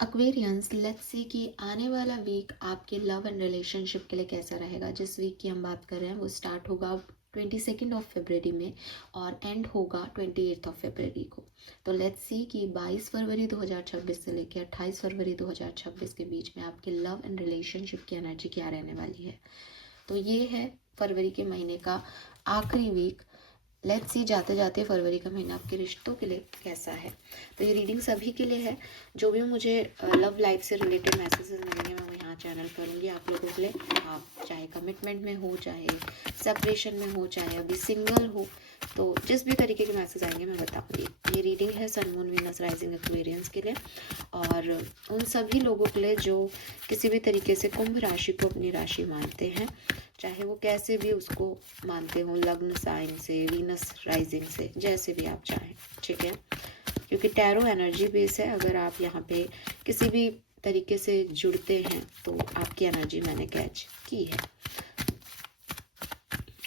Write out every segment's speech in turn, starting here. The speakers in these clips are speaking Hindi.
एक्वेरियंस, लेट्स सी कि आने वाला वीक आपके लव एंड रिलेशनशिप के लिए कैसा रहेगा। जिस वीक की हम बात कर रहे हैं वो स्टार्ट होगा 22 फरवरी में और एंड होगा 28 फरवरी को। तो लेट्स सी कि 22 फरवरी 2026 से लेकर 28 फरवरी 2026 के बीच में आपके लव एंड रिलेशनशिप की एनर्जी क्या रहने वाली है। तो ये है फरवरी के महीने का आखिरी वीक। लेट्स सी जाते जाते फरवरी का महीना आपके रिश्तों के लिए कैसा है। तो ये रीडिंग सभी के लिए है। जो भी मुझे लव लाइफ से रिलेटेड मैसेजेस मिलेंगे मैं वो यहाँ चैनल करूँगी आप लोगों के लिए। आप चाहे कमिटमेंट में हो, चाहे सेपरेशन में हो, चाहे अभी सिंगल हो, तो जिस भी तरीके के मैसेज आएंगे मैं बताऊँगी। ये रीडिंग है sun moon Venus rising Aquarians के लिए और उन सभी लोगों के लिए जो किसी भी तरीके से कुंभ राशि को अपनी राशि मानते हैं, चाहे वो कैसे भी उसको मानते हो, लग्न साइन से, वीनस राइजिंग से, जैसे भी आप चाहें, ठीक है। क्योंकि टैरो एनर्जी बेस है। अगर आप यहाँ पे किसी भी तरीके से जुड़ते हैं तो आपकी एनर्जी मैंने कैच की है।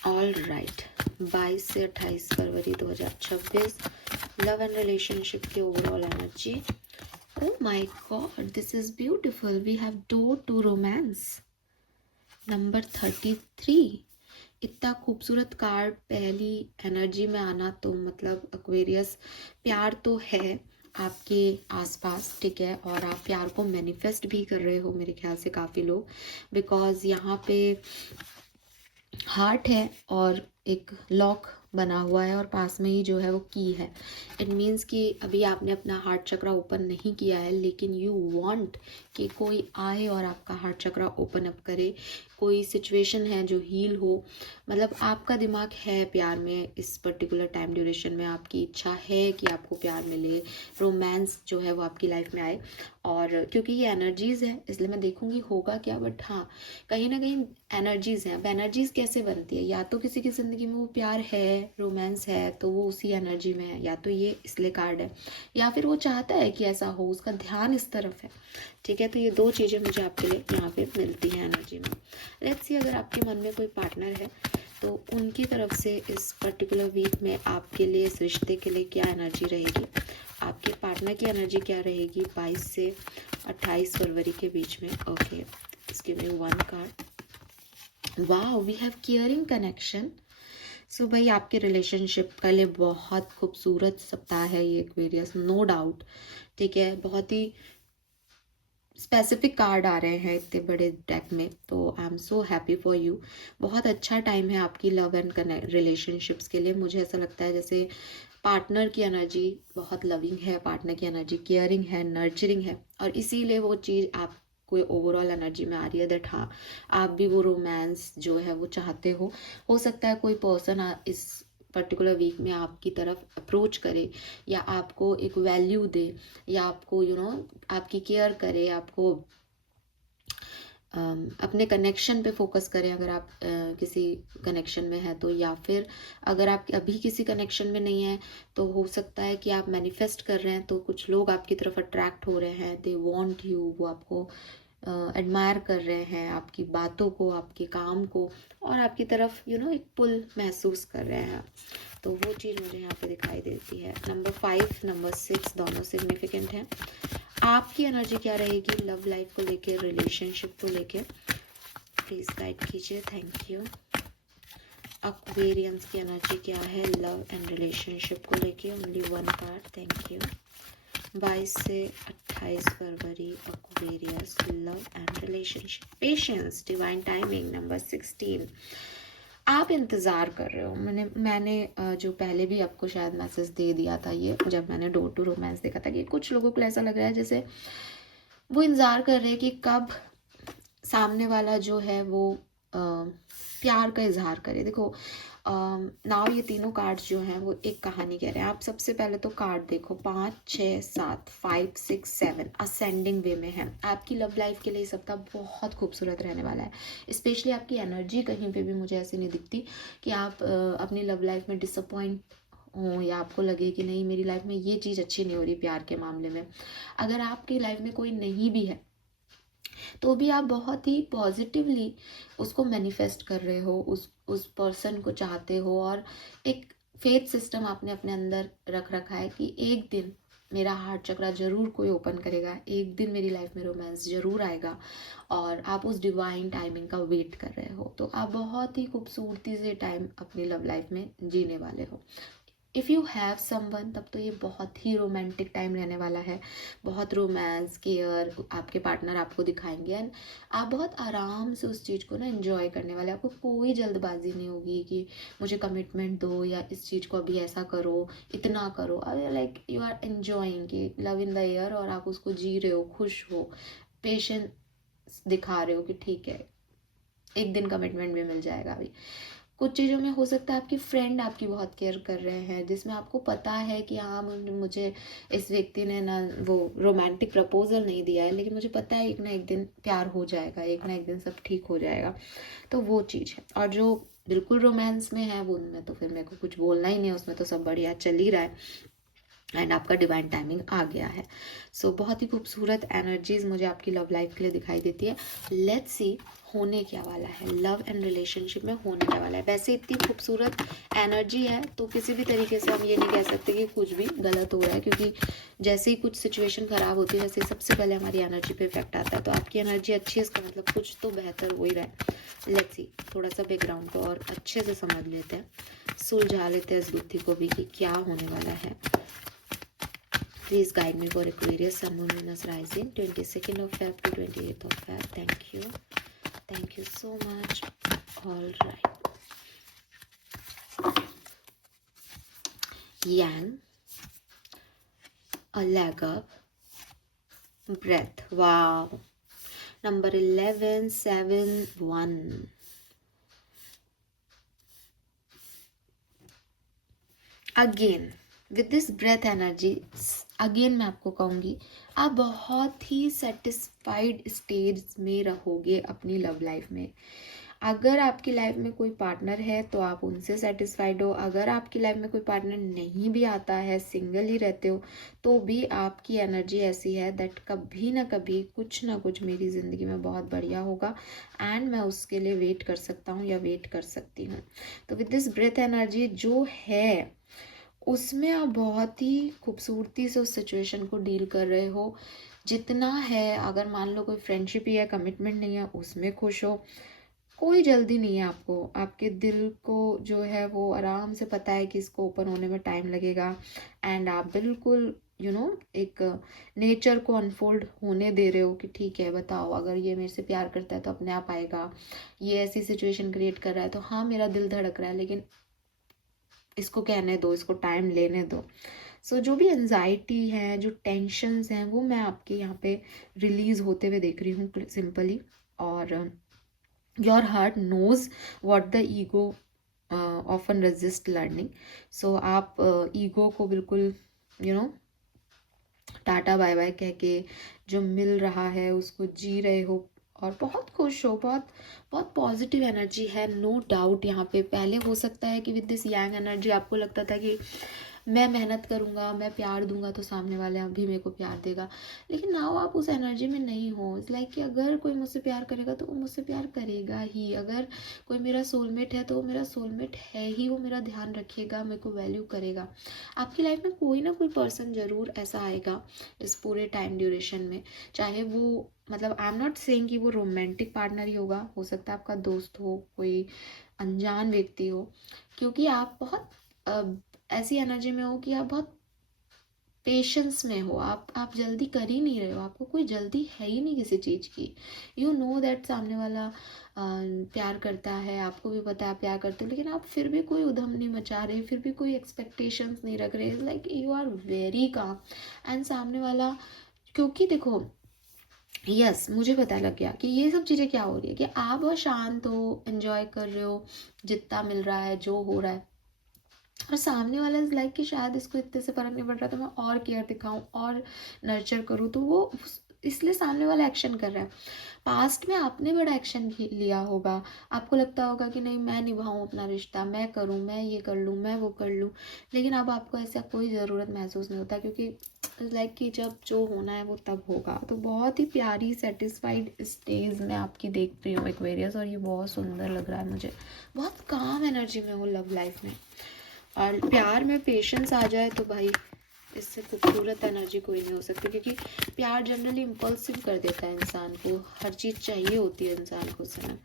ऑल राइट, 22 से 28 फरवरी 2026 लव एंड रिलेशनशिप की overall energy. Oh my God, this is beautiful. We have door to romance. Number 33। इतना खूबसूरत कार्ड पहली एनर्जी में आना, तो मतलब एक्वेरियस प्यार तो है आपके आसपास, ठीक है। और आप प्यार को मैनिफेस्ट भी कर रहे हो मेरे ख्याल से काफ़ी लोग, बिकॉज यहाँ पे हार्ट है और एक लॉक बना हुआ है और पास में ही जो है वो की है। इट मीन्स कि अभी आपने अपना हार्ट चक्रा ओपन नहीं किया है, लेकिन यू वांट कि कोई आए और आपका हार्ट चक्रा ओपन अप करे। कोई सिचुएशन है जो हील हो, मतलब आपका दिमाग है प्यार में। इस पर्टिकुलर टाइम ड्यूरेशन में आपकी इच्छा है कि आपको प्यार मिले, रोमांस जो है वो आपकी लाइफ में आए। और क्योंकि ये एनर्जीज़ है इसलिए मैं देखूंगी होगा क्या, बट हाँ कहीं ना कहीं एनर्जीज़ हैं। अब एनर्जीज़ कैसे बनती है, या तो किसी की ज़िंदगी में वो प्यार है, रोमांस है, तो वो उसी एनर्जी में है, या तो ये इसलिए कार्ड है, या फिर वो चाहता है कि ऐसा हो, उसका ध्यान इस तरफ है, ठीक है। तो ये दो चीज़ें मुझे आपके लिए यहाँ पे मिलती हैं एनर्जी में। लेट्स सी अगर आपके मन में कोई पार्टनर है तो उनकी तरफ से इस पर्टिकुलर वीक में आपके लिए, इस रिश्ते के लिए क्या एनर्जी रहेगी, आपके पार्टनर की एनर्जी क्या रहेगी 22 से 28 फरवरी के बीच में। ओके, इसके में वन कार्ड। वाह, वी हैव केयरिंग कनेक्शन। सो भाई आपके रिलेशनशिप के लिए बहुत खूबसूरत सप्ताह है ये एक्वेरियस, नो डाउट, ठीक है। बहुत ही स्पेसिफिक कार्ड आ रहे हैं इतने बड़े डेक में, तो I am so happy for you. बहुत अच्छा टाइम है आपकी लव एंड रिलेशनशिप्स के लिए। मुझे ऐसा लगता है जैसे पार्टनर की एनर्जी बहुत लविंग है, पार्टनर की एनर्जी केयरिंग है, नर्चरिंग है, और इसीलिए वो चीज़ आप कोई ओवरऑल एनर्जी में आ रही है दैट हाँ आप भी वो रोमांस जो है वो चाहते हो सकता है कोई पर्सन इस पर्टिकुलर वीक में आपकी तरफ अप्रोच करे, या आपको एक वैल्यू दे, या आपको आपकी केयर करे, आपको अपने कनेक्शन पे फोकस करें अगर आप किसी कनेक्शन में है तो, या फिर अगर आप अभी किसी कनेक्शन में नहीं है तो हो सकता है कि आप मैनिफेस्ट कर रहे हैं, तो कुछ लोग आपकी तरफ अट्रैक्ट हो रहे हैं, दे वांट यू, वो आपको एडमायर कर रहे हैं, आपकी बातों को, आपके काम को, और आपकी तरफ एक पुल महसूस कर रहे हैं। तो वो चीज़ मुझे यहाँ पे दिखाई देती है। नंबर 5, नंबर 6 दोनों सिग्निफिकेंट हैं। आपकी एनर्जी क्या रहेगी लव लाइफ को लेके, रिलेशनशिप को लेके, प्लीज गाइड कीजिए, थैंक यू। एक्वेरियंस की एनर्जी क्या है लव एंड रिलेशनशिप को लेके, only one card, thank you. 22 से 28 फरवरी Aquarius love and relationship, patience, divine timing, number 16। आप इंतज़ार कर रहे हो। मैंने जो पहले भी आपको शायद मैसेज दे दिया था, ये जब मैंने डोर टू रोमांस देखा था, कि कुछ लोगों को ऐसा लग रहा है जैसे वो इंतज़ार कर रहे हैं कि कब सामने वाला जो है वो प्यार का इजहार करे। देखो नाउ ये तीनों कार्ड्स जो हैं वो एक कहानी कह रहे हैं। आप सबसे पहले तो कार्ड देखो, 5, 6, 7, 5, 6, 7 असेंडिंग वे में है। आपकी लव लाइफ के लिए सप्ताह बहुत खूबसूरत रहने वाला है। स्पेशली आपकी एनर्जी कहीं पे भी मुझे ऐसी नहीं दिखती कि आप अपनी लव लाइफ में डिसअपॉइंट हो, या आपको लगे कि नहीं मेरी लाइफ में ये चीज़ अच्छी नहीं हो रही प्यार के मामले में। अगर आपकी लाइफ में कोई नहीं भी है तो भी आप बहुत ही पॉजिटिवली उसको मैनिफेस्ट कर रहे हो, उस पर्सन को चाहते हो, और एक फेथ सिस्टम आपने अपने अंदर रख रखा है कि एक दिन मेरा हार्ट चक्रा ज़रूर कोई ओपन करेगा, एक दिन मेरी लाइफ में रोमांस ज़रूर आएगा और आप उस डिवाइन टाइमिंग का वेट कर रहे हो, तो आप बहुत ही खूबसूरती से टाइम अपनी लव लाइफ में जीने वाले हो। इफ़ यू हैव समवन, तब तो ये बहुत ही रोमांटिक टाइम रहने वाला है, बहुत रोमांस केयर आपके पार्टनर आपको दिखाएंगे एंड आप बहुत आराम से उस चीज़ को ना एंजॉय करने वाले। आपको कोई जल्दबाजी नहीं होगी कि मुझे कमिटमेंट दो या इस चीज़ को अभी ऐसा करो, इतना करो। लाइक यू आर एंजॉइंग कि लव इन द एयर और आप उसको जी रहे हो, खुश हो, पेशेंस दिखा रहे हो कि ठीक है एक दिन कमिटमेंट भी मिल जाएगा। अभी कुछ चीज़ों में हो सकता है आपकी फ्रेंड आपकी बहुत केयर कर रहे हैं, जिसमें आपको पता है कि हाँ मुझे इस व्यक्ति ने ना वो रोमांटिक प्रपोजल नहीं दिया है, लेकिन मुझे पता है एक ना एक दिन प्यार हो जाएगा, एक ना एक दिन सब ठीक हो जाएगा। तो वो चीज़ है। और जो बिल्कुल रोमांस में है वो उनमें तो फिर मेरे को कुछ बोलना ही नहीं है, उसमें तो सब बढ़िया चल ही रहा है एंड आपका डिवाइन टाइमिंग आ गया है। सो बहुत ही खूबसूरत एनर्जीज मुझे आपकी लव लाइफ के लिए दिखाई देती है। लेट्स सी होने क्या वाला है, लव एंड रिलेशनशिप में होने क्या वाला है। वैसे इतनी खूबसूरत एनर्जी है तो किसी भी तरीके से हम ये नहीं कह सकते कि कुछ भी गलत हो रहा है, क्योंकि जैसे ही कुछ सिचुएशन ख़राब होती है वैसे ही सबसे पहले हमारी एनर्जी पे इफेक्ट आता है। तो आपकी एनर्जी अच्छी है, इसका मतलब कुछ तो बेहतर हो ही रहा है। लेट्स सी, थोड़ा सा बैकग्राउंड को और अच्छे से समझ लेते हैं, सुलझा लेते हैं इस बुद्धि को भी कि क्या होने वाला है। Please guide me for Aquarius, Sun, Moon, Venus rising, 22nd of Feb to 28th of Feb. Thank you. Thank you so much. All right. Yang, a leg up, breath. Wow. Number 11, 7, 1. Again. With this breath energy again मैं आपको कहूँगी आप बहुत ही सेटिस्फाइड स्टेज में रहोगे अपनी लव लाइफ में। अगर आपकी लाइफ में कोई पार्टनर है तो आप उनसे सेटिस्फाइड हो, अगर आपकी लाइफ में कोई पार्टनर नहीं भी आता है, सिंगल ही रहते हो, तो भी आपकी एनर्जी ऐसी है दैट कभी ना कभी कुछ ना कुछ मेरी ज़िंदगी में बहुत बढ़िया होगा एंड मैं उसके लिए वेट कर सकता हूँ या वेट कर सकती हूँ। तो विद दिस ब्रेथ एनर्जी जो है उसमें आप बहुत ही खूबसूरती से उस सिचुएशन को डील कर रहे हो जितना है। अगर मान लो कोई फ्रेंडशिप ही है, कमिटमेंट नहीं है, उसमें खुश हो, कोई जल्दी नहीं है आपको। आपके दिल को जो है वो आराम से पता है कि इसको ओपन होने में टाइम लगेगा एंड आप बिल्कुल एक नेचर को अनफोल्ड होने दे रहे हो कि ठीक है बताओ, अगर ये मेरे से प्यार करता है तो अपने आप आएगा, ये ऐसी सिचुएशन क्रिएट कर रहा है तो हाँ मेरा दिल धड़क रहा है, लेकिन इसको कहने दो, इसको टाइम लेने दो। सो जो भी एंजाइटी है, जो टेंशन्स हैं, वो मैं आपके यहाँ पे रिलीज होते हुए देख रही हूँ सिंपली। और your heart knows what the ego often resist learning. So आप ईगो को बिल्कुल टाटा बाय बाय कह के जो मिल रहा है उसको जी रहे हो और बहुत खुश हो, बहुत बहुत पॉजिटिव एनर्जी है, नो डाउट। यहाँ पे पहले हो सकता है कि विद दिस यांग एनर्जी आपको लगता था कि मैं मेहनत करूँगा, मैं प्यार दूंगा तो सामने वाले भी मेरे को प्यार देगा, लेकिन नाउ आप उस एनर्जी में नहीं हो। इट्स लाइक कि अगर कोई मुझसे प्यार करेगा तो वो मुझसे प्यार करेगा ही, अगर कोई मेरा सोलमेट है तो वो मेरा सोलमेट है ही, वो मेरा ध्यान रखेगा, मेरे को वैल्यू करेगा। आपकी लाइफ में कोई ना कोई पर्सन ज़रूर ऐसा आएगा इस पूरे टाइम ड्यूरेशन में, चाहे वो मतलब आई एम नॉट सेइंग कि वो रोमांटिक पार्टनर ही होगा, हो सकता है आपका दोस्त हो, कोई अनजान व्यक्ति हो, क्योंकि आप बहुत ऐसी एनर्जी में हो कि आप बहुत पेशेंस में हो, आप जल्दी कर ही नहीं रहे हो, आपको कोई जल्दी है ही नहीं किसी चीज़ की। यू नो दैट सामने वाला प्यार करता है, आपको भी पता है आप प्यार करते हो, लेकिन आप फिर भी कोई उधम नहीं मचा रहे, फिर भी कोई एक्सपेक्टेशंस नहीं रख रहे। Like you are very calm and सामने वाला, क्योंकि देखो यस मुझे पता लग गया कि ये सब चीज़ें क्या हो रही है कि आप बहुत शांत हो, एंजॉय कर रहे हो जितना मिल रहा है, जो हो रहा है, और सामने वाला इज लाइक कि शायद इसको इतने से फर्क नहीं पड़ रहा तो मैं और केयर दिखाऊं और नर्चर करूं, तो वो इसलिए सामने वाला एक्शन कर रहा है। पास्ट में आपने बड़ा एक्शन लिया होगा, आपको लगता होगा कि नहीं मैं निभाऊं अपना रिश्ता, मैं करूं, मैं ये कर लूं, मैं वो कर लूं, लेकिन अब आपको ऐसा कोई ज़रूरत महसूस नहीं होता, क्योंकि लाइक कि जब जो होना है वो तब होगा। तो बहुत ही प्यारी सेटिस्फाइड स्टेज में आपकी देख रही हूँ एक्वेरियस, और ये बहुत सुंदर लग रहा है मुझे, बहुत काम एनर्जी में हो लव लाइफ में। और प्यार में पेशेंस आ जाए तो भाई इससे खूबसूरत एनर्जी कोई नहीं हो सकती, क्योंकि प्यार जनरली इम्पल्सिव कर देता है इंसान को, हर चीज़ चाहिए होती है इंसान को उस समय।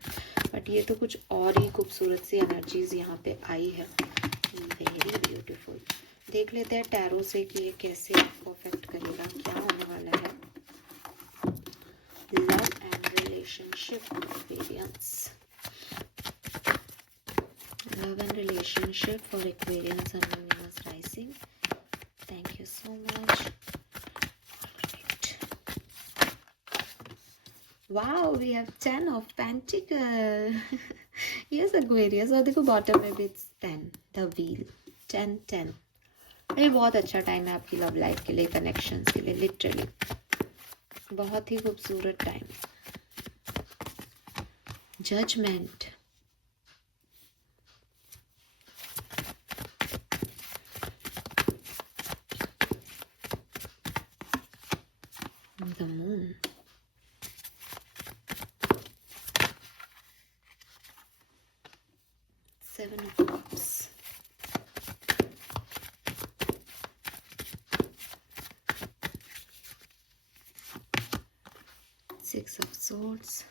बट ये तो कुछ और ही खूबसूरत सी एनर्जीज यहाँ पे आई है, वेरी ब्यूटीफुल। देख लेते हैं टैरो से कि ये कैसे आपको अफेक्ट करेगा, क्या होने वाला है। Love and relationship experience, love and relationship for Aquarian Sun and Venus rising. Thank you so much. Alright. Wow, we have 10 of Pentacles. Yes, Aquarius, और देखो बॉटम में भी it's 10, the wheel, 10 10। ये बहुत अच्छा टाइम है आपकी लव लाइफ के लिए, कनेक्शंस के लिए, लिटरली बहुत ही खूबसूरत time. Judgement, the moon, seven of cups, six of swords,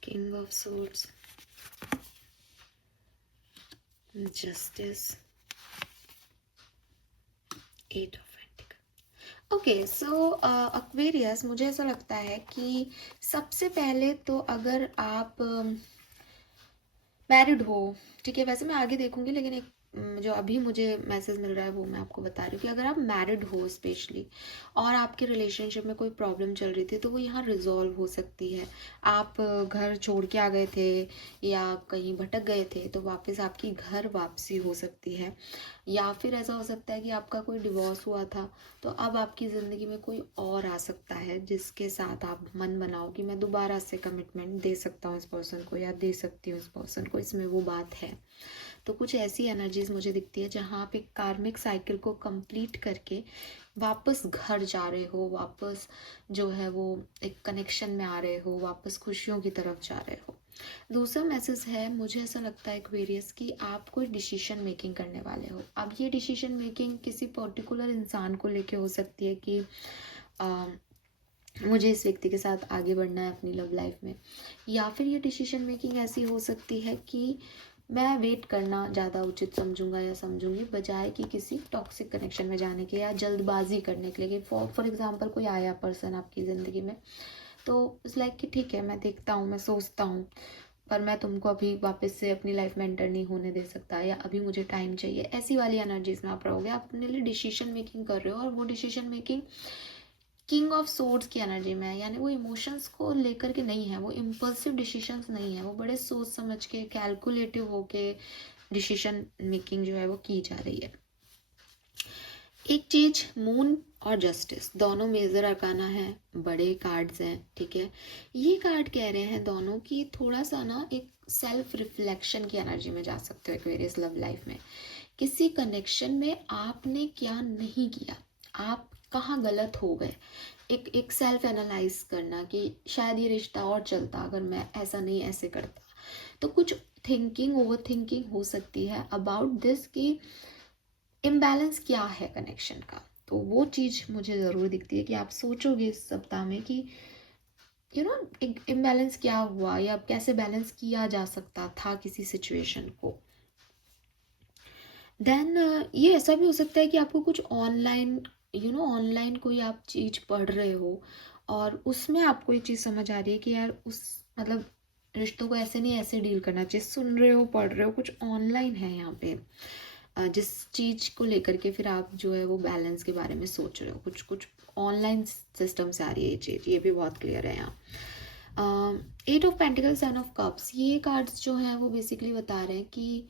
king of swords, justice, eight of pentacle. Okay so Aquarius, मुझे ऐसा लगता है कि सबसे पहले तो अगर आप मैरिड हो, ठीक है, वैसे मैं आगे देखूंगी, लेकिन एक जो अभी मुझे मैसेज मिल रहा है वो मैं आपको बता रही हूँ कि अगर आप मैरिड हो स्पेशली और आपके रिलेशनशिप में कोई प्रॉब्लम चल रही थी तो वो यहाँ रिजॉल्व हो सकती है। आप घर छोड़ के आ गए थे या कहीं भटक गए थे तो वापस आपकी घर वापसी हो सकती है, या फिर ऐसा हो सकता है कि आपका कोई डिवोर्स हुआ था तो अब आपकी ज़िंदगी में कोई और आ सकता है जिसके साथ आप मन बनाओ कि मैं दोबारा से कमिटमेंट दे सकता हूँ इस पर्सन को या दे सकती हूँ इस पर्सन को, इसमें वो बात है। तो कुछ ऐसी एनर्जीज मुझे दिखती है जहाँ आप एक कार्मिक साइकिल को कंप्लीट करके वापस घर जा रहे हो, वापस जो है वो एक कनेक्शन में आ रहे हो, वापस खुशियों की तरफ जा रहे हो। दूसरा मैसेज है, मुझे ऐसा लगता है एक्वेरियस कि आप कोई डिसीजन मेकिंग करने वाले हो। अब ये डिसीजन मेकिंग किसी पर्टिकुलर इंसान को लेके हो सकती है कि मुझे इस व्यक्ति के साथ आगे बढ़ना है अपनी लव लाइफ में, या फिर ये डिसीजन मेकिंग ऐसी हो सकती है कि मैं वेट करना ज़्यादा उचित समझूंगा या समझूंगी बजाय कि किसी टॉक्सिक कनेक्शन में जाने के या जल्दबाजी करने के लिए। फॉर एग्जांपल कोई आया पर्सन आपकी ज़िंदगी में तो इट्स लाइक कि ठीक है, मैं देखता हूँ, मैं सोचता हूँ, पर मैं तुमको अभी वापस से अपनी लाइफ में एंटर नहीं होने दे सकता, या अभी मुझे टाइम चाहिए। ऐसी वाली एनर्जीज में आप रहोगे, आप अपने लिए डिसीजन मेकिंग कर रहे हो और वो decision making king of swords की एनर्जी में है, यानी वो इमोशंस को लेकर के नहीं है, वो इम्पल्सिव डिसीजंस नहीं है, वो बड़े सोच समझ के कैलकुलेटिव होके डिसीजन मेकिंग जो है वो की जा रही है। एक चीज, मून और जस्टिस दोनों मेजर अरकाना है, बड़े कार्ड्स हैं, ठीक है। ये कार्ड कह रहे हैं दोनों कि थोड़ा सा ना एक सेल्फ रिफ्लेक्शन की एनर्जी में जा सकते हो एक्वेरियस लव लाइफ में। किसी कनेक्शन में आपने क्या नहीं किया, आप कहाँ गलत हो गए, एक सेल्फ एनालाइज करना कि शायद ये रिश्ता और चलता अगर मैं ऐसा नहीं ऐसे करता। तो कुछ थिंकिंग, ओवर थिंकिंग हो सकती है अबाउट दिस कि इम्बैलेंस क्या है कनेक्शन का। तो वो चीज़ मुझे ज़रूर दिखती है कि आप सोचोगे इस सप्ताह में कि एक इम्बैलेंस क्या हुआ या कैसे बैलेंस किया जा सकता था किसी सिचुएशन को। देन ये ऐसा भी हो सकता है कि आपको कुछ ऑनलाइन ऑनलाइन कोई आप चीज़ पढ़ रहे हो और उसमें आपको ये चीज़ समझ आ रही है कि यार उस मतलब रिश्तों को ऐसे नहीं ऐसे डील करना चाहिए। सुन रहे हो, पढ़ रहे हो, कुछ ऑनलाइन है यहाँ पे जिस चीज़ को लेकर के फिर आप जो है वो बैलेंस के बारे में सोच रहे हो, कुछ कुछ ऑनलाइन सिस्टम से आ रही है ये चीज़, ये भी बहुत क्लियर है यहाँ। Eight of pentacles, seven of cups, ये कार्ड्स जो हैं वो बेसिकली बता रहे हैं कि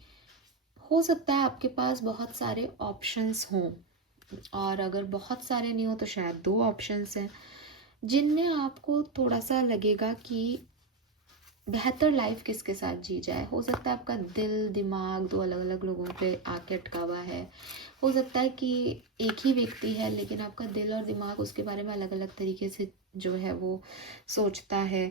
हो सकता है आपके पास बहुत सारे ऑप्शंस हों, और अगर बहुत सारे नहीं हो तो शायद दो ऑप्शंस हैं जिनमें आपको थोड़ा सा लगेगा कि बेहतर लाइफ किसके साथ जी जाए। हो सकता है आपका दिल दिमाग दो अलग अलग लोगों पे आके अटका हुआ है, हो सकता है कि एक ही व्यक्ति है लेकिन आपका दिल और दिमाग उसके बारे में अलग अलग तरीके से जो है वो सोचता है।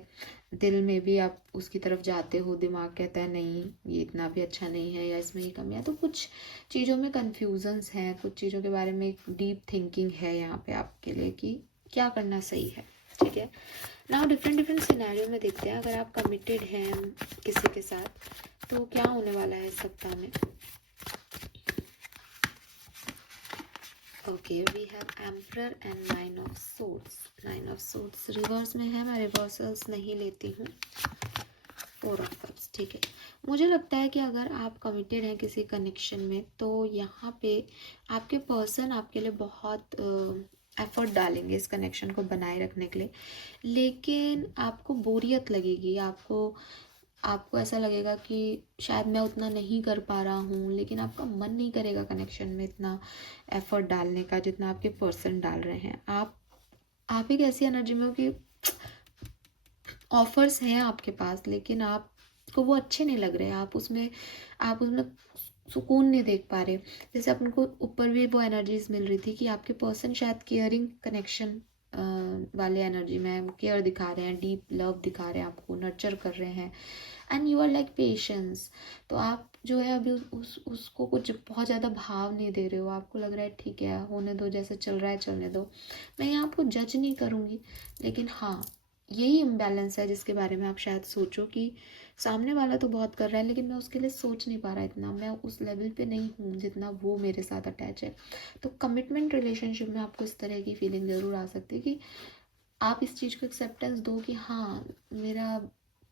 दिल में भी आप उसकी तरफ जाते हो, दिमाग कहता है नहीं ये इतना भी अच्छा नहीं है या इसमें ये कमी है। तो कुछ चीज़ों में कन्फ्यूजन्स हैं, कुछ चीज़ों के बारे में एक डीप थिंकिंग है यहाँ पे आपके लिए कि क्या करना सही है। ठीक है, नाउ डिफरेंट डिफरेंट सिनेरियो में देखते हैं। अगर आप कमिटेड हैं किसी के साथ तो क्या होने वाला है इस सप्ताह में। Okay, we have emperor and 9 of swords. 9 of swords reverse में है, मैं रिवर्सल्स नहीं लेती हूँ। 4 ऑफ कप्स, ठीक है। मुझे लगता है कि अगर आप कमिटेड हैं किसी कनेक्शन में तो यहाँ पे आपके पर्सन आपके लिए बहुत एफर्ट डालेंगे इस कनेक्शन को बनाए रखने के लिए, लेकिन आपको बोरियत लगेगी, आपको ऐसा लगेगा कि शायद मैं उतना नहीं कर पा रहा हूँ, लेकिन आपका मन नहीं करेगा कनेक्शन में इतना एफर्ट डालने का जितना आपके पर्सन डाल रहे हैं। आप एक ऐसी एनर्जी में हो कि ऑफर्स हैं आपके पास लेकिन आपको वो अच्छे नहीं लग रहे, आप उसमें सुकून नहीं देख पा रहे। जैसे आपको ऊपर भी वो एनर्जीज मिल रही थी कि आपके पर्सन शायद केयरिंग कनेक्शन वाले एनर्जी में केयर दिखा रहे हैं, डीप लव दिखा रहे हैं, आपको नर्चर कर रहे हैं and you are like patience. तो आप जो है अभी उसको कुछ बहुत ज़्यादा भाव नहीं दे रहे हो, आपको लग रहा है ठीक है होने दो, जैसे चल रहा है चलने दो। मैं यहाँ आपको जज नहीं करूँगी, लेकिन हाँ यही इम्बैलेंस है जिसके बारे में आप शायद सोचो कि सामने वाला तो बहुत कर रहा है लेकिन मैं उसके लिए सोच नहीं पा रहा इतना, मैं उस लेवल पे नहीं हूँ जितना वो मेरे साथ अटैच है। तो कमिटमेंट रिलेशनशिप में आपको इस तरह की फीलिंग ज़रूर आ सकती है कि आप इस चीज़ को एक्सेप्टेंस दो कि हाँ मेरा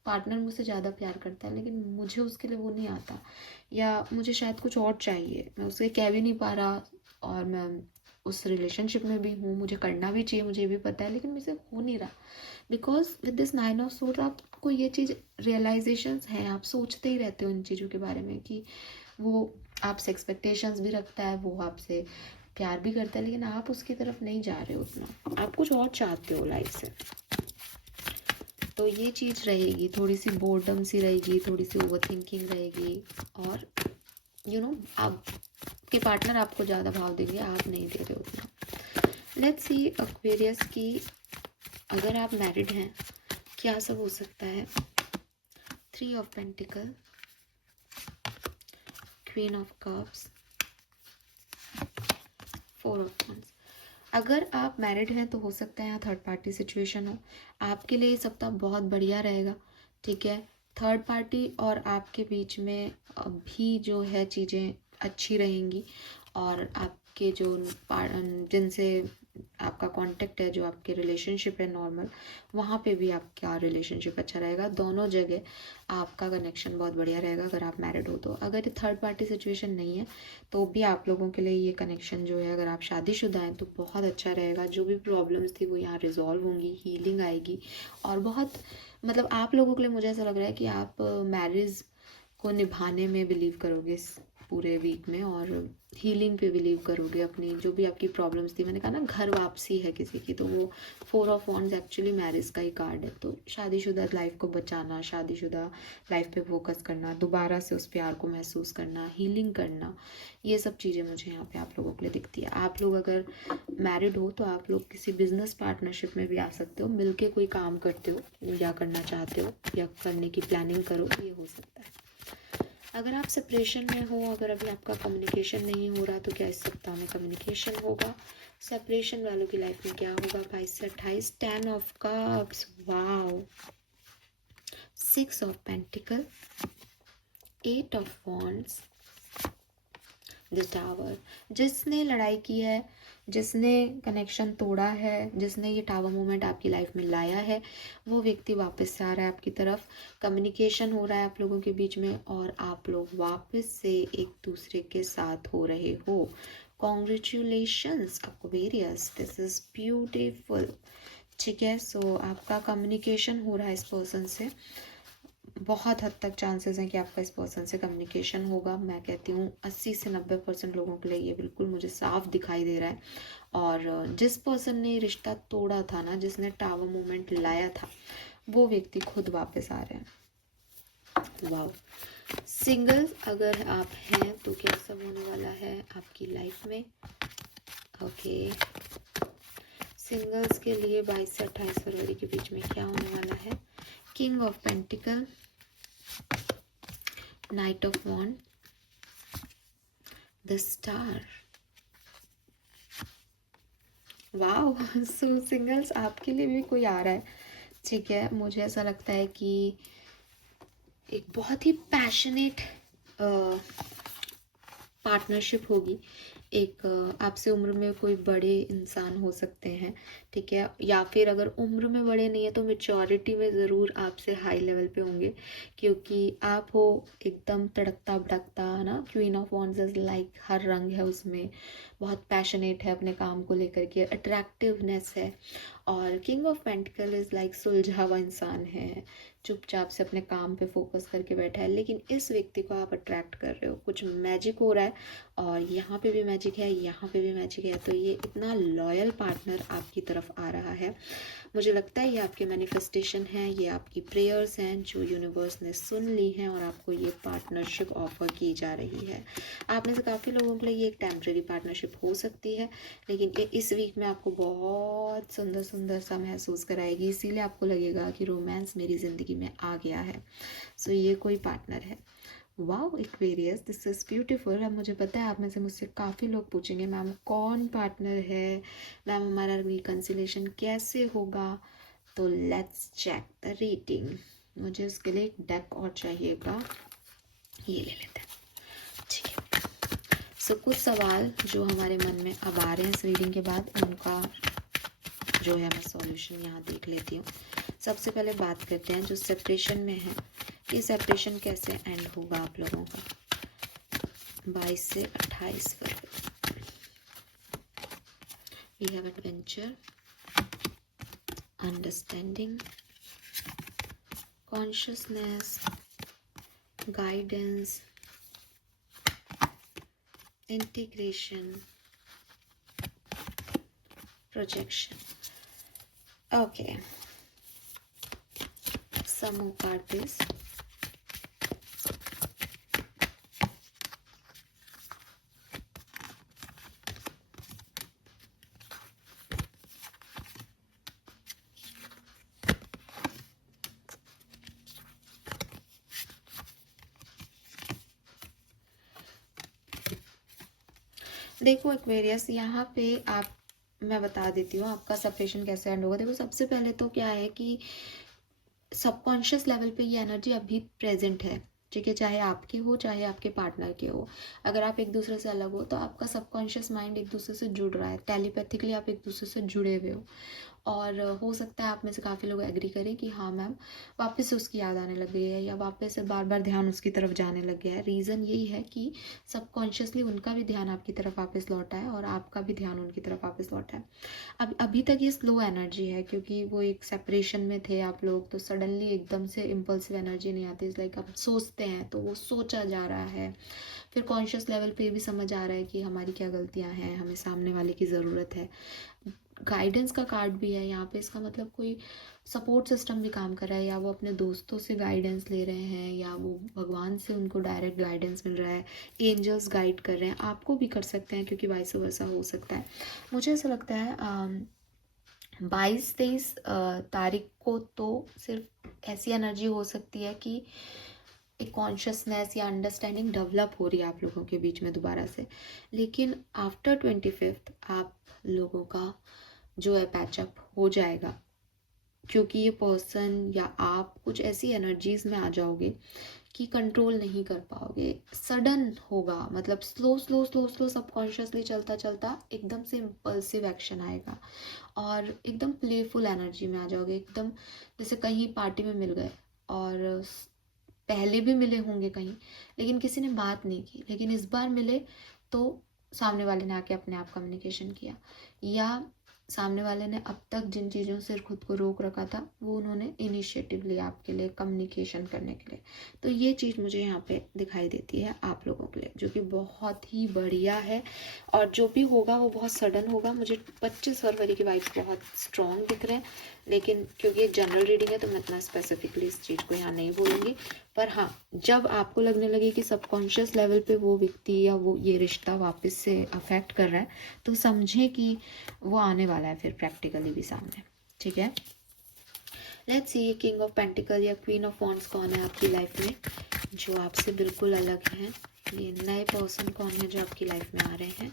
पार्टनर मुझसे ज़्यादा प्यार करता है लेकिन मुझे उसके लिए वो नहीं आता, या मुझे शायद कुछ और चाहिए, मैं उसे कह भी नहीं पा रहा और मैं उस रिलेशनशिप में भी हूँ, मुझे करना भी चाहिए, मुझे भी पता है लेकिन मुझसे हो नहीं रहा। Because with this 9 of swords आपको ये चीज़ रियलाइजेशंस हैं, आप सोचते ही रहते हो इन चीज़ों के बारे में कि वो आपसे एक्सपेक्टेशंस भी रखता है, वो आपसे प्यार भी करता है, लेकिन आप उसकी तरफ नहीं जा रहे हो उतना, आप कुछ और चाहते हो लाइफ से। तो ये चीज़ रहेगी, थोड़ी सी बोर्डम सी रहेगी, थोड़ी सी ओवर थिंकिंग रहेगी और आपके पार्टनर आपको ज़्यादा भाव देंगे, आप नहीं दे रहे उतना। लेट्स सी एक्वेरियस की अगर आप मैरिड हैं क्या सब हो सकता है। 3 of pentacle, queen of cups, 4 of wands. अगर आप मैरिड हैं तो हो सकता है यहाँ थर्ड पार्टी सिचुएशन हो, आपके लिए ये सप्ताह बहुत बढ़िया रहेगा। ठीक है, थर्ड पार्टी और आपके बीच में भी जो है चीज़ें अच्छी रहेंगी और आपके जो जिनसे आपका कांटेक्ट है, जो आपके रिलेशनशिप है नॉर्मल, वहाँ पे भी आपका रिलेशनशिप अच्छा रहेगा। दोनों जगह आपका कनेक्शन बहुत बढ़िया रहेगा अगर आप मैरिड हो तो। अगर ये थर्ड पार्टी सिचुएशन नहीं है तो भी आप लोगों के लिए ये कनेक्शन जो है, अगर आप शादीशुदा हैं तो बहुत अच्छा रहेगा। जो भी प्रॉब्लम्स थी वो यहाँ रिजॉल्व होंगी, हीलिंग आएगी और बहुत मतलब आप लोगों के लिए मुझे ऐसा लग रहा है कि आप मैरिज को निभाने में बिलीव करोगे इस पूरे वीक में और हीलिंग पे बिलीव करोगे। अपनी जो भी आपकी प्रॉब्लम्स थी, मैंने कहा ना घर वापसी है किसी की, तो वो 4 ऑफ वॉन्ड्स एक्चुअली मैरिज का ही कार्ड है। तो शादीशुदा लाइफ को बचाना, शादीशुदा लाइफ पे फोकस करना, दोबारा से उस प्यार को महसूस करना, हीलिंग करना, ये सब चीज़ें मुझे यहाँ पे आप लोगों के लिए दिखती है। आप लोग अगर मैरिड हो तो आप लोग किसी बिजनेस पार्टनरशिप में भी आ सकते हो, मिलके कोई काम करते हो या करना चाहते हो या करने की प्लानिंग करो, ये हो सकता है। अगर आप सेपरेशन में हो, अगर अभी आपका कम्युनिकेशन नहीं हो रहा तो क्या इस सप्ताह में कम्युनिकेशन होगा। सेपरेशन वालों की लाइफ में क्या होगा। 22 से 28, 10 of cups, wow, 6 of pentacle, 8 of wands, the tower. जिसने लड़ाई की है, जिसने कनेक्शन तोड़ा है, जिसने ये टावर मोमेंट आपकी लाइफ में लाया है, वो व्यक्ति वापस से आ रहा है आपकी तरफ। कम्युनिकेशन हो रहा है आप लोगों के बीच में और आप लोग वापस से एक दूसरे के साथ हो रहे हो। Congratulations Aquarius, this is beautiful. ठीक है, सो आपका कम्युनिकेशन हो रहा है इस पर्सन से, बहुत हद तक चांसेस हैं कि आपका इस पर्सन से कम्युनिकेशन होगा। मैं कहती हूँ 80 से 90% लोगों के लिए ये बिल्कुल मुझे साफ दिखाई दे रहा है। और जिस पर्सन ने रिश्ता तोड़ा था ना, जिसने टावर मोमेंट लाया था, वो व्यक्ति खुद वापस आ रहे हैं। वाओ। सिंगल अगर आप हैं तो क्या सब होने वाला है आपकी लाइफ में। ओके, सिंगल्स के लिए 22 से 28 फरवरी के बीच में क्या होने वाला है, king of pentacle, knight of wand, the star. Wow, so singles आपके लिए भी कोई आ रहा है, ठीक है। मुझे ऐसा लगता है कि एक बहुत ही पैशनेट पार्टनरशिप होगी। एक आपसे उम्र में कोई बड़े इंसान हो सकते हैं, ठीक है, या फिर अगर उम्र में बड़े नहीं है तो मेच्योरिटी में ज़रूर आपसे हाई लेवल पे होंगे, क्योंकि आप हो एकदम तड़कता भड़कता, है ना। Queen of wands is like हर रंग है उसमें, बहुत पैशनेट है अपने काम को लेकर के, अट्रैक्टिवनेस है। और king of pentacle is like सुलझा हुआ इंसान है, चुपचाप से अपने काम पे फोकस करके बैठा है, लेकिन इस व्यक्ति को आप अट्रैक्ट कर रहे हो, कुछ मैजिक हो रहा है। और यहाँ पे भी मैजिक है, यहाँ पे भी मैजिक है, तो ये इतना लॉयल पार्टनर आपकी तरफ आ रहा है। मुझे लगता है ये आपके मैनिफेस्टेशन है, ये आपकी प्रेयर्स हैं जो यूनिवर्स ने सुन ली हैं और आपको ये पार्टनरशिप ऑफर की जा रही है। आप में से काफ़ी लोगों के लिए ये एक टेम्प्रेरी पार्टनरशिप हो सकती है, लेकिन ये इस वीक में आपको बहुत सुंदर सुंदर सा महसूस कराएगी, इसीलिए आपको लगेगा कि रोमांस मेरी ज़िंदगी में आ गया है। सो ये कोई पार्टनर है। Wow Aquarius, this is beautiful. अब मुझे पता है आप में से मुझसे काफ़ी लोग पूछेंगे मैम कौन पार्टनर है, मैम हमारा रिकन्सिलेशन कैसे होगा। तो लेट्स चेक द रीडिंग। मुझे उसके लिए एक डेक और चाहिएगा, ये ले लेते हैं, ठीक है। सो कुछ सवाल जो हमारे मन में अब आ रहे हैं इस रीडिंग के बाद, उनका जो है मैं सॉल्यूशन यहाँ देख लेती हूँ। सबसे पहले बात करते हैं जो सेपरेशन में है, ये सेपरेशन कैसे एंड होगा आप लोगों का 22 से 28 फरवरी। We have adventure, understanding, consciousness, guidance, integration, projection. Okay, some more card please. देखो एक्वेरियस, यहाँ पे आप, मैं बता देती हूँ आपका सेपरेशन कैसे एंड होगा। देखो सबसे पहले तो क्या है कि सबकॉन्शियस लेवल पे ये एनर्जी अभी प्रेजेंट है, ठीक है, चाहे आपकी हो चाहे आपके पार्टनर के हो। अगर आप एक दूसरे से अलग हो तो आपका सबकॉन्शियस माइंड एक दूसरे से जुड़ रहा है, टेलीपैथिकली आप एक दूसरे से जुड़े हुए हो। और हो सकता है आप में से काफ़ी लोग एग्री करें कि हाँ मैम वापस से उसकी याद आने लग गई है, या वापस से बार बार ध्यान उसकी तरफ जाने लग गया है। रीज़न यही है कि सबकॉन्शियसली उनका भी ध्यान आपकी तरफ वापस लौटा है और आपका भी ध्यान उनकी तरफ वापस लौटा है। अब अभी तक ये स्लो एनर्जी है, क्योंकि वो एक सेपरेशन में थे आप लोग, तो सडनली एकदम से इम्पल्सिव एनर्जी नहीं आती। इज़ लाइक आप सोचते हैं तो वो सोचा जा रहा है, फिर कॉन्शियस लेवल पे भी समझ आ रहा है कि हमारी क्या गलतियां हैं, हमें सामने वाले की ज़रूरत है। गाइडेंस का कार्ड भी है यहाँ पे, इसका मतलब कोई सपोर्ट सिस्टम भी काम कर रहा है, या वो अपने दोस्तों से गाइडेंस ले रहे हैं, या वो भगवान से उनको डायरेक्ट गाइडेंस मिल रहा है, एंजल्स गाइड कर रहे हैं। आपको भी कर सकते हैं क्योंकि वाइस वर्सा हो सकता है। मुझे ऐसा लगता है 22-23 तारीख को तो सिर्फ ऐसी एनर्जी हो सकती है कि एक कॉन्शियसनेस या अंडरस्टैंडिंग डेवलप हो रही है आप लोगों के बीच में दोबारा से। लेकिन आफ्टर 25 आप लोगों का जो है पैचअप हो जाएगा, क्योंकि ये पर्सन या आप कुछ ऐसी एनर्जीज में आ जाओगे कि कंट्रोल नहीं कर पाओगे। सडन होगा, मतलब slow slow slow slow subconsciously चलता चलता एकदम से इम्पल्सिव एक्शन आएगा, और एकदम प्लेफुल एनर्जी में आ जाओगे। एकदम जैसे कहीं पार्टी में मिल गए, और पहले भी मिले होंगे कहीं, लेकिन किसी ने बात नहीं की, लेकिन इस बार मिले तो सामने वाले ने आके अपने आप कम्युनिकेशन किया, या सामने वाले ने अब तक जिन चीज़ों से खुद को रोक रखा था वो उन्होंने इनिशिएटिव लिया आपके लिए कम्युनिकेशन करने के लिए। तो ये चीज़ मुझे यहाँ पे दिखाई देती है आप लोगों के लिए, जो कि बहुत ही बढ़िया है। और जो भी होगा वो बहुत सडन होगा। मुझे 25 फरवरी के वाइब्स बहुत स्ट्रॉन्ग दिख रहे हैं, लेकिन क्योंकि एक जनरल रीडिंग है तो मैं इतना स्पेसिफिकली इस चीज़ को यहाँ नहीं बोलूँगी। पर हाँ, जब आपको लगने लगे कि सबकॉन्शियस लेवल पे वो व्यक्ति या वो ये रिश्ता वापस से अफेक्ट कर रहा है, तो समझें कि वो आने वाला है फिर प्रैक्टिकली भी सामने, ठीक है। Let's see king of pentacle या क्वीन ऑफ वॉन्ड्स कौन है आपकी लाइफ में जो आपसे बिल्कुल अलग है। ये नए पर्सन कौन है जो आपकी लाइफ में आ रहे हैं।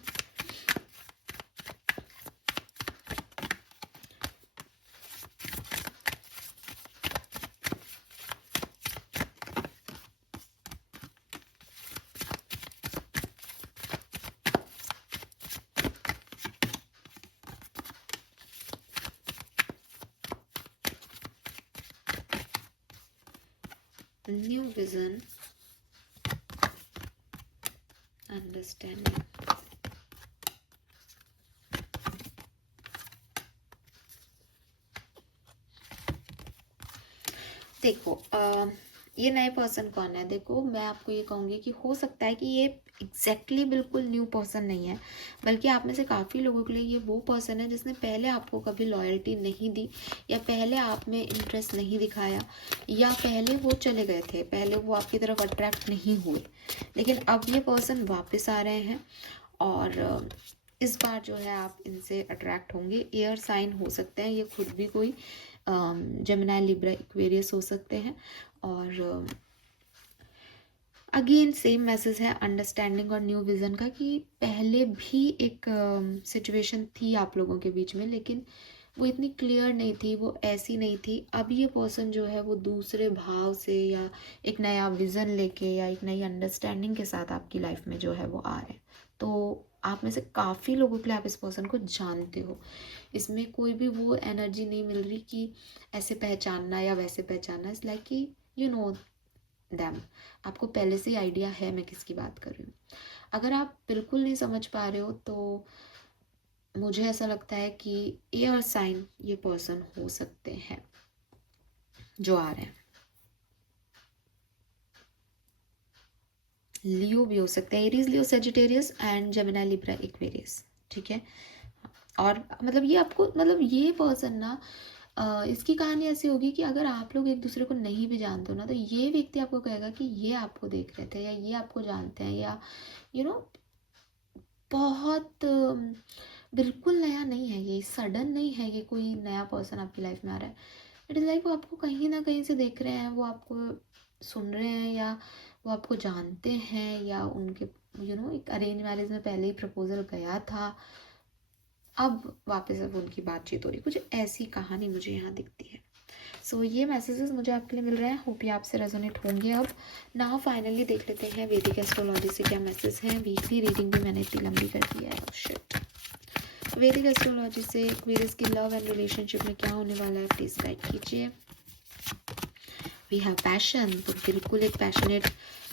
New vision, understanding. देखो ये नए पर्सन कौन है। देखो मैं आपको ये कहूँगी कि हो सकता है कि ये एग्जैक्टली बिल्कुल न्यू पर्सन नहीं है, बल्कि आप में से काफ़ी लोगों के लिए ये वो पर्सन है जिसने पहले आपको कभी लॉयल्टी नहीं दी, या पहले आप में इंटरेस्ट नहीं दिखाया, या पहले वो चले गए थे, पहले वो आपकी तरफ अट्रैक्ट नहीं हुए, लेकिन अब ये पर्सन वापस आ रहे हैं और इस बार जो है आप इनसे अट्रैक्ट होंगे। एयर साइन हो सकते हैं, ये खुद भी कोई जेमिनी, लिब्रा, एक्वेरियस हो सकते हैं। और अगेन सेम मैसेज है अंडरस्टैंडिंग और न्यू विज़न का, कि पहले भी एक सिचुएशन थी आप लोगों के बीच में, लेकिन वो इतनी क्लियर नहीं थी, वो ऐसी नहीं थी। अब ये पर्सन जो है वो दूसरे भाव से या एक नया विज़न लेके या एक नई अंडरस्टैंडिंग के साथ आपकी लाइफ में जो है वो आ रहे हैं। तो आप में से काफ़ी लोगों के लिए आप इस पर्सन को जानते हो। इसमें कोई भी वो एनर्जी नहीं मिल रही कि ऐसे पहचानना या वैसे पहचानना। इट्स लाइक कि यू नो दैम, आपको पहले से ही आइडिया है मैं किसकी बात कर रही हूँ। अगर आप बिल्कुल नहीं समझ पा रहे हो तो मुझे ऐसा लगता है कि एयर साइन ये पर्सन हो सकते हैं जो आ रहे हैं। लियो भी हो सकते हैं, Aries, Leo, Sagittarius and Gemini, Libra, Aquarius. ठीक है। और मतलब ये आपको, मतलब ये पर्सन ना इसकी कहानी ऐसी होगी कि अगर आप लोग एक दूसरे को नहीं भी जानते हो ना, तो ये व्यक्ति आपको कहेगा कि ये आपको देख रहे थे या ये आपको जानते हैं, या यू नो बहुत बिल्कुल नया नहीं है, ये सडन नहीं है, ये कोई नया पर्सन आपकी लाइफ में आ रहा है। इट इज़ लाइक वो आपको कहीं ना कहीं से देख रहे हैं, वो आपको सुन रहे हैं, या वो आपको जानते हैं, या उनके एक अरेंज मैरिज में पहले ही प्रपोजल गया था, अब वापस अब उनकी बातचीत हो रही, कुछ ऐसी कहानी मुझे यहाँ दिखती है। सो ये मैसेजेस मुझे आपके लिए मिल रहे हैं, होप ये आपसे रेजोनेट होंगे। अब नाउ फाइनली देख लेते हैं वैदिक एस्ट्रोलॉजी से क्या मैसेज हैं। वीकली रीडिंग भी मैंने इतनी लंबी कर दी है। शिट। वैदिक एस्ट्रोलॉजी से एक्वेरियस की लव एंड रिलेशनशिप में क्या होने वाला है, प्लीज गाइड कीजिए। वी हैव पैशन, तो बिल्कुल एक पैशनेट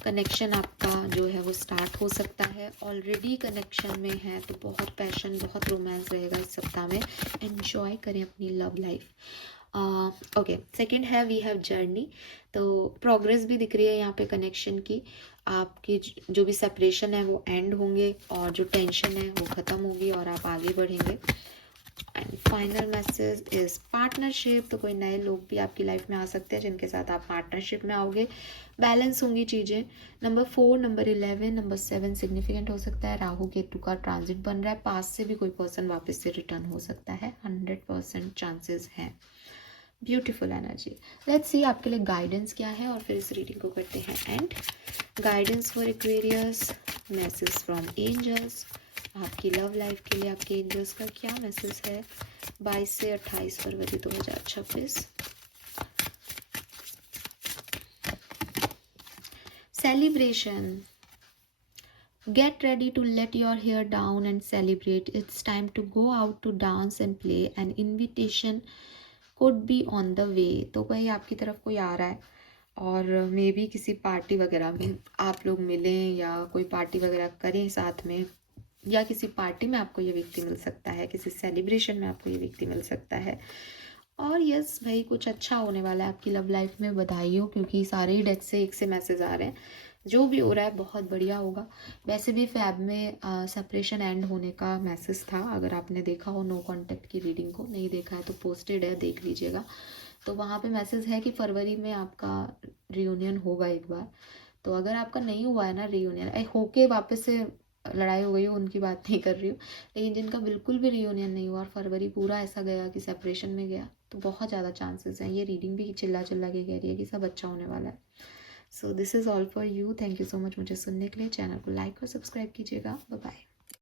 कनेक्शन आपका जो है वो स्टार्ट हो सकता है। ऑलरेडी कनेक्शन में है तो बहुत पैशन, बहुत रोमांस रहेगा इस सप्ताह में। एन्जॉय करें अपनी लव लाइफ। ओके, सेकंड है वी हैव जर्नी, तो प्रोग्रेस भी दिख रही है यहाँ पे कनेक्शन की। आपकी जो भी सेपरेशन है वो एंड होंगे, और जो टेंशन है वो ख़त्म होगी और आप आगे बढ़ेंगे। And final message is partnership, तो कोई नए लोग भी आपकी लाइफ में आ सकते हैं जिनके साथ आप पार्टनरशिप में आओगे। बैलेंस होंगी चीज़ें। नंबर 4, नंबर 11, नंबर 7 सिग्निफिकेंट हो सकता है। राहु केतु का ट्रांजिट बन रहा है, पास से भी कोई पर्सन वापस से रिटर्न हो सकता है, 100% चांसेस हैं। Beautiful energy. लेट्स सी आपके लिए गाइडेंस क्या है, और फिर इस रीडिंग को करते हैं end. Guidance for Aquarius, message from angels, आपकी लव लाइफ के लिए आपके एंजल्स का क्या मैसेज है 22 से 28 फरवरी 2026। Celebration, get ready to let your hair down and celebrate. It's time to go out to dance and play. An invitation could be on the way. तो भाई आपकी तरफ कोई आ रहा है, और मे बी किसी पार्टी वगैरह में आप लोग मिलें या कोई पार्टी वगैरह करें साथ में, या किसी पार्टी में आपको ये व्यक्ति मिल सकता है, किसी सेलिब्रेशन में आपको ये व्यक्ति मिल सकता है। और यस भाई, कुछ अच्छा होने वाला है आपकी लव लाइफ में। बधाई हो, क्योंकि सारे ही डेथ से एक से मैसेज आ रहे हैं। जो भी हो रहा है बहुत बढ़िया होगा। वैसे भी फैब में सेपरेशन एंड होने का मैसेज था, अगर आपने देखा हो नो कॉन्टेक्ट की रीडिंग को, नहीं देखा है तो पोस्टेड है, देख लीजिएगा। तो वहाँ पे मैसेज है कि फरवरी में आपका रियूनियन होगा एक बार। तो अगर आपका नहीं हुआ है ना रियूनियन, होके वापस से लड़ाई हो गई हो, उनकी बात नहीं कर रही हूँ, लेकिन जिनका बिल्कुल भी रियूनियन नहीं हुआ और फरवरी पूरा ऐसा गया कि सेपरेशन में गया, तो बहुत ज़्यादा चांसेस हैं, ये रीडिंग भी चिल्ला चिल्ला के कह रही है कि सब अच्छा होने वाला है। So this is all for you. Thank you so much मुझे सुनने के लिए। चैनल को लाइक और सब्सक्राइब कीजिएगा। Bye bye.